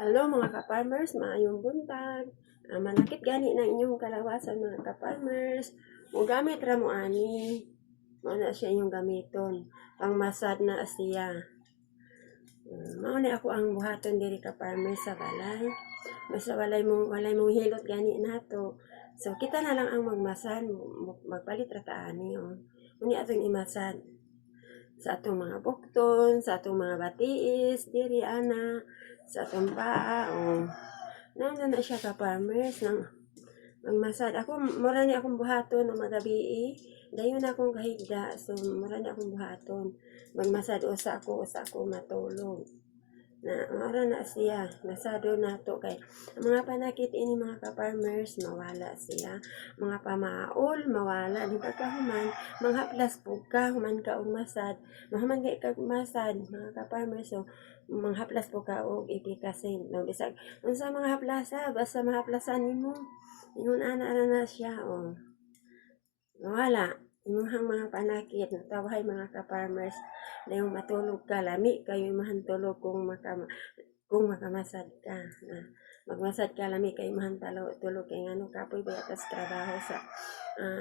Hello mga ka-farmers, maayong buntag. Manakit gani na inyong kalawasan mga ka-farmers. Mo gamit ra mo ani. Mao na siya inyong gamiton. Pangmasad na siya. Mao ni ako ang buhaton diri ka-farmers sa balay. Basta walay mong hilot gani nato. So kita na lang ang magmasad, magpalit ra ta ani oh. Muni atong imasad sa atong mga bukton, sa atong mga batiis, diri ana, sa atong paa, o. Na siya ka-farmers, nang magmasad. Ako, mura ni akong buhaton, o magabi, dayon akong kahigda, so mura ni akong buhaton. Magmasad, usa ako matulog. Na mura na siya, nasado na to kay mga panakit ini mga ka-farmers, mawala siya. Mga pamaol, mawala. Di pagkahuman, mga haplas po ka, human ka og masad. Mahuman kay kag masad, mga ka-farmers, so mga haplas po ka og ipikasin. No, bisag, unsa mga haplasa, basta mahaplasan nimo. Ingon ana na siya, oh. Mawala. Imuhang mga panakit, tawahay mga ka-farmers, na yung matulog ka, lami kayo imuhang tulog kung makamasad ka. Na, magmasad ka, lami kayo imuhang tulog kay ngano kapoy ba tas trabaho sa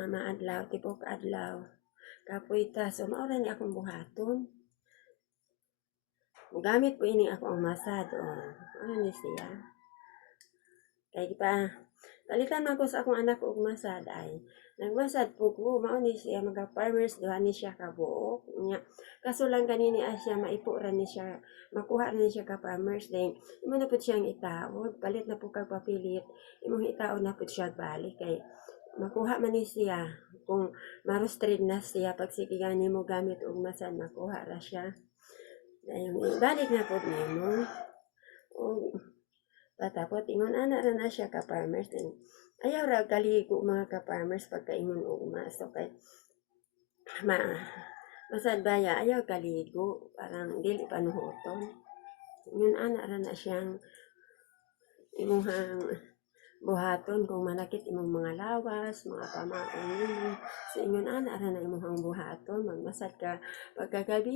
maadlaw, tipok adlaw. Kapoy ta, so maura ni akong buhaton. Gamit po ini ako ang masad, oh. Ano ni siya? Kay pa, palitan man ko sa akong anak og masad ay nagmasad po ko, mao ni siya mga farmers, duha ni siya kabuok nya. Kaso lang kanini siya maipo ra ni siya, makuha ra ni siya ka farmers then imo na pud siyang itaod, palit na po kag papilit, imong itaod na pud siya balik kay makuha man ni siya kung marustrid na siya pag sige nimo gamit og masad makuha ra siya. Dayon ibalik na pud nimo. O patapot ingon ana ra na siya ka farmers din. Ayaw ra kaligo mga ka farmers pagka ingon ugma so kay masad baya ayaw kaligo parang dili panuhoton. Ingon ana ra na siyang imuhang buhaton kung manakit imong mga lawas, mga pamaon nimo. So ingon ana ra na imong buhaton, magmasad ka pagkagabi.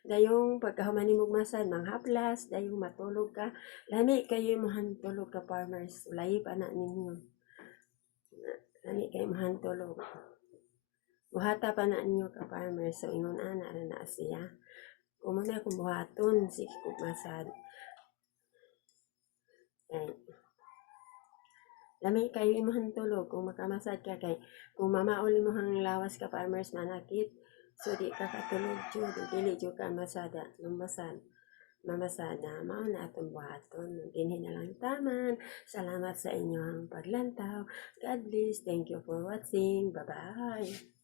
Dayong pagkahuman nimo masad, manghaplas, dayong matulog ka. Lami kayo imong tulog ka farmers, lahi pa na ninyo. Lami kayo imong tulog. Buhata pa na ninyo ka farmers, so ingon ana ra na siya. Kung muna akong buhaton, sige kong masad. Lami kayo imong tulog kung makamasad ka kay kung mamaol imong lawas ka farmers manakit, so di ka katulog jud, dili jud ka masada, mamasada, mao na atong buhaton. Dinhi na lang taman. Salamat sa inyong paglantaw. God bless. Thank you for watching. Bye-bye.